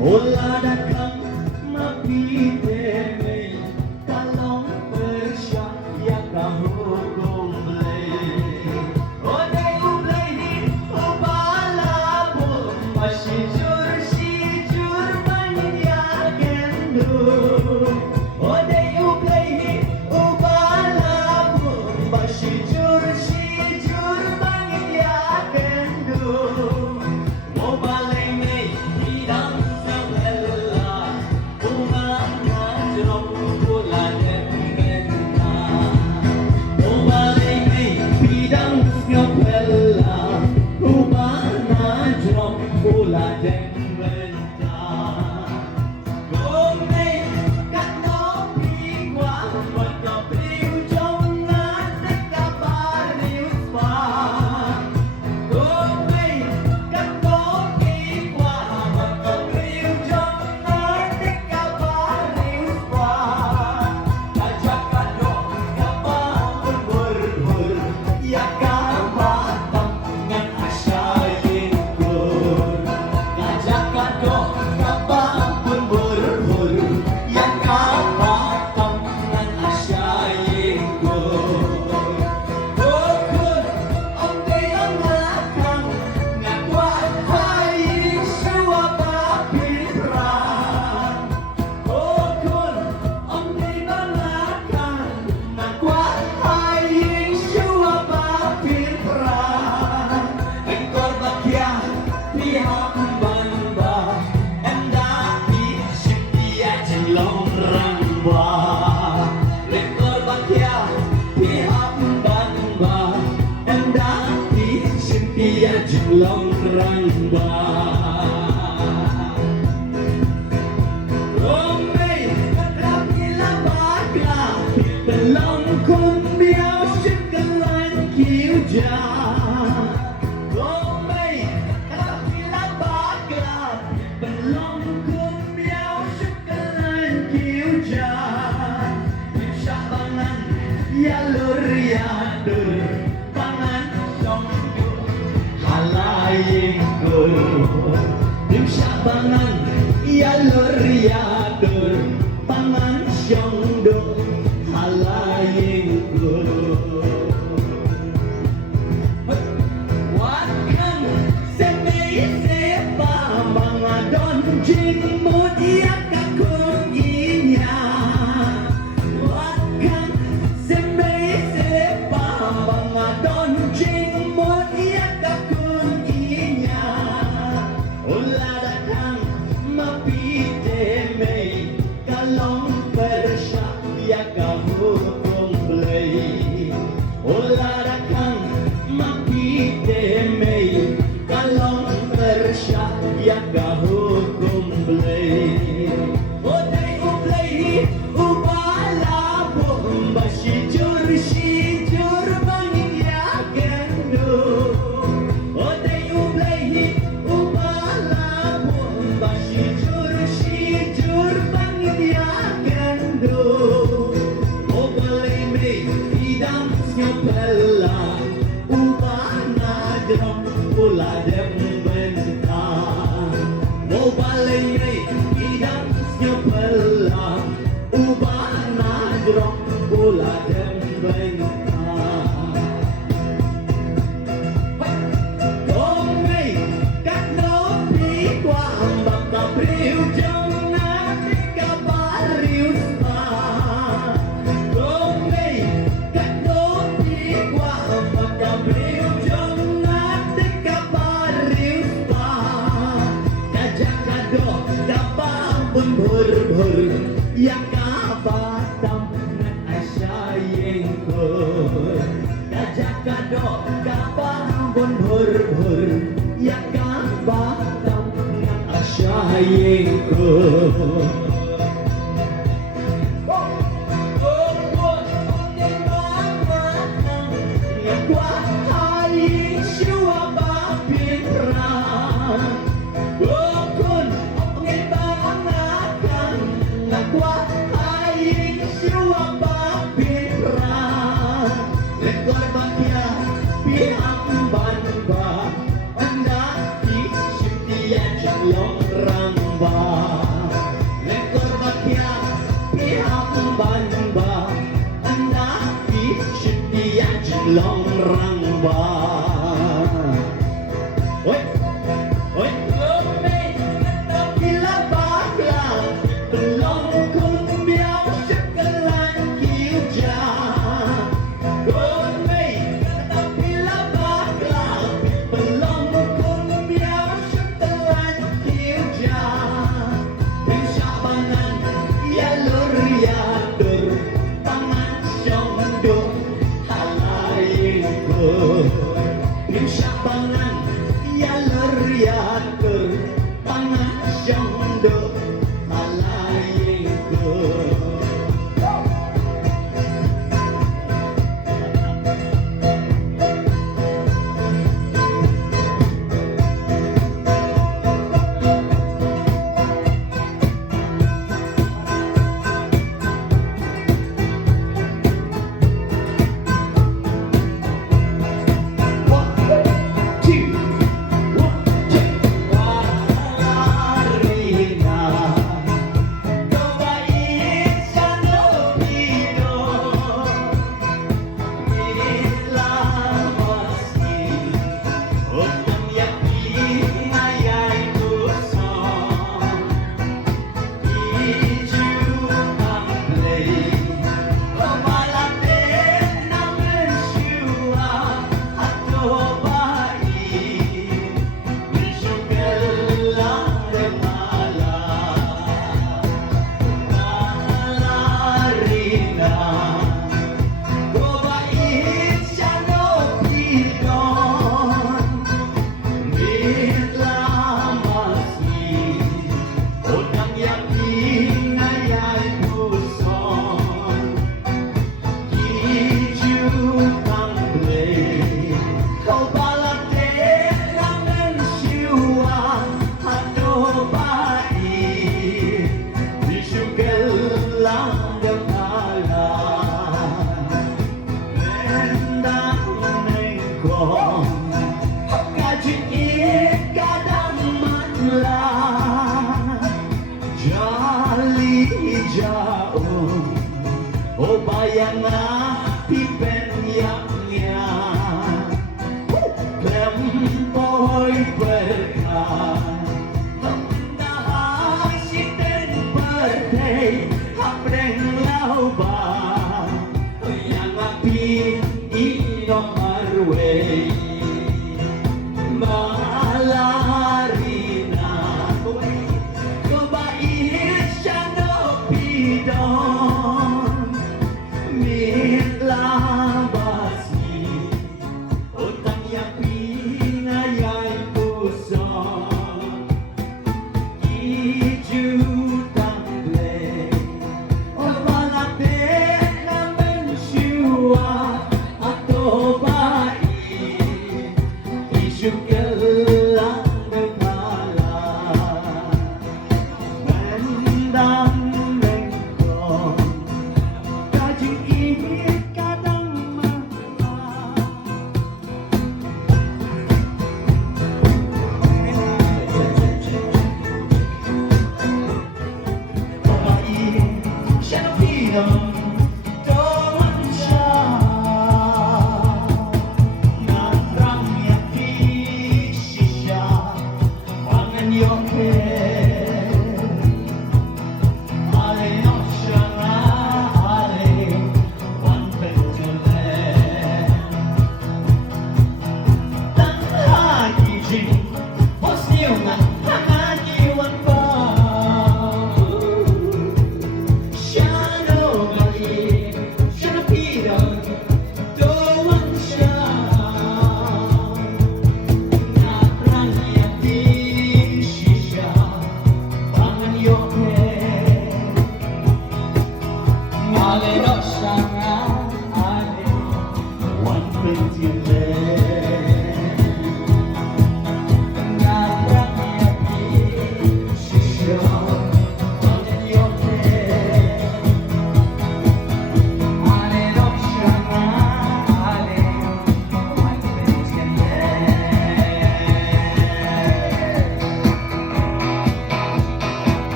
Olah dagang mapiteme kalong persya ya kahugong blay. Oday ublay din obalabo masijur manya gendo. Oday ublay din obalabo masijur manya gendo. Mobalay may hidang long run Romay kapila bakla belong kun biao shikalan kiuja. Romay kapila bakla belong kun biao shikalan kiuja. Syabangan yalur yadur pangan song halayingkul dim syabangan yalur yadur pangan syongdo halayingkul wakan semei sepa mangadon jing mudia kakun inya. Wakan semei sepa mangadon jing mudia kakun inya. Olah dagang mapiteme kalong persya ya kahugong blay. Olah dagang mapiteme kalong persya ya kahugong blay. Oday ublay ubalabo masijur bangin ya gendo. Oday ublay ubalabo masijur bangin ya gendo. Obalay may hidang nyopela ubana drum pula dem bentang. Obalay may hidang nyopela ubana drum pula dem bentang. Romay kaknopi kwa ambak kapriu jong nati kabariu spa. Romay kaknopi kwa ambak kapriu jong nati kabariu spa. Kajak kado kapang pun bur ya kabatam ngan asyayengkul. Kajak kado kapang pun bur ya kabatam ngan asyayengkul. Long ramba long rang ba oi oi me kata bila bakla belum kun biao sekalan kiu ja kun me kata bila bakla belum kun biao sekalan kiu ja bisa bangan ya lur ya dur tangan syondo Nim syabangan ya lur ya dur tangan syondo halayku Oh bayang pipen yaknya Lempoy berkah Mendah siten pertei Hapreng lau ba Yang api ino marway Malarina Kebait syano pidon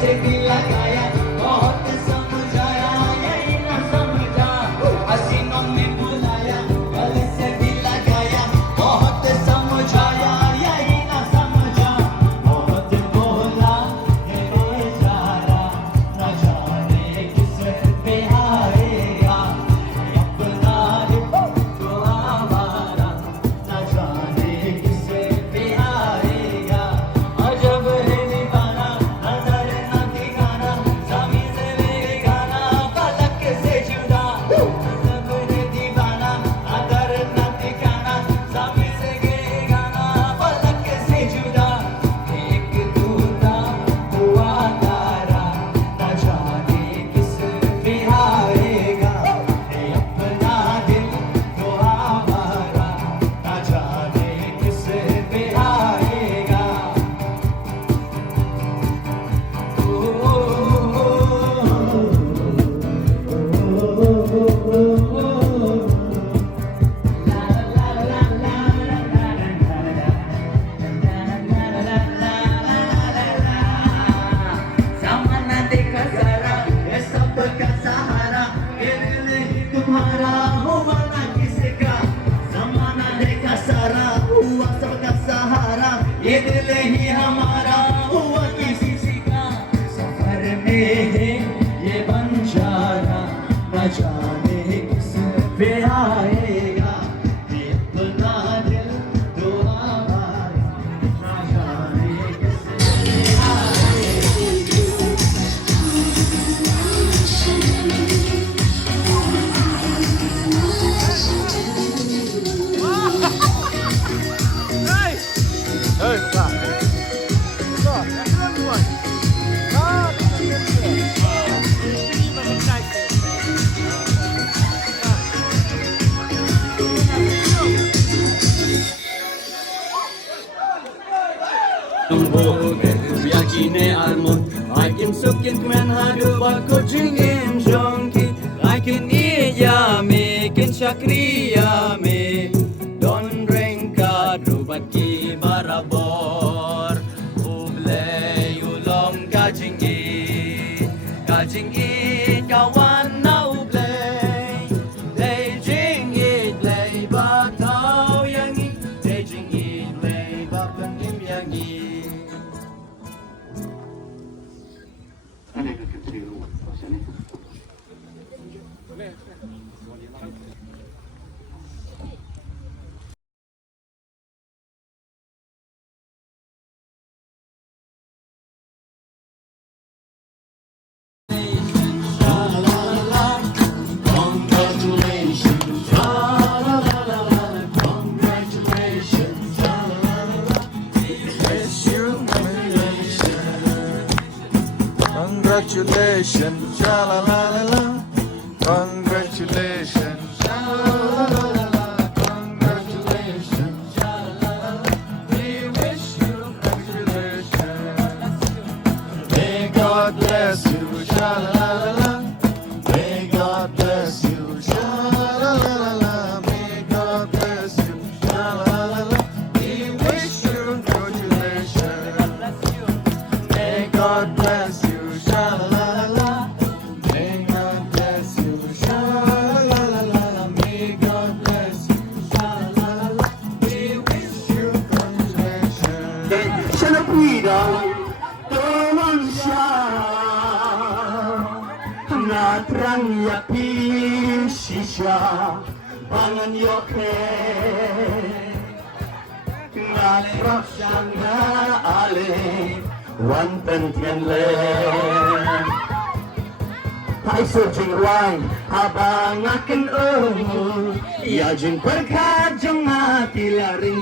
से भी लगाया बहुत समझाया यही ना समझा हसीनों में बुलाया गले से भी लगाया बहुत समझाया यही ना समझा बहुत बोला ये बेचारा न जाने किस पे आएगा अपना दिल तो हमारा न जाने किस पे आएगा अजब है दीवाना नजर न ठिकाना ज़मीं से बेगाना फलक से जुदा अजब है दीवाना नजर न ठिकाना ज़मीं से बेगाना फलक से जुदा एक टूटा हुआ तारा न जाने किस पे आएगा अपना दिल तो हमारा न जाने किस पे आएगा ज़माना देखा सारा ये सबका सहारा ये दिल तुम्हारा हुआ ना किसका ज़माना देखा सारा हुआ सबका सहारा ये दिल ही हमारा हुआ किसी का सफर में है ये बंजारा न जाने किस पे आएगा ये अपना दिल तो हमारा न जाने किस पे आएगा Hei, buka. Buka, jangan buat. Ah, Biakine almond, Aikin sukin kmen hadu bakocing in jonki, Aikin iya me, kin shakriya me, Don rengka drubat ki barabor, Uble yulong kajingi, Kajingi kawan na uble, Lay jingi, lay batao yangi, Lay jingi, lay bapanim yangi. Congratulations, sha la la la la. Congratulations, sha la la la la. Congratulations, sha la la la. We wish you congratulations. May God bless you, sha la la la la. May God bless you, sha la la la la. May God bless you, sha la la la. We wish you congratulations. May God bless you. Sha la la la, may God bless you. Sha la la la, may God bless you. Sha la la la, we wish you congratulations. Siya na pwidang tuman siya Natrang yapin siya Bangan yoke Natrap siyang naale Wantan tiyan le Hai sejing ruang Habang akin Iyajin perkajang hati laring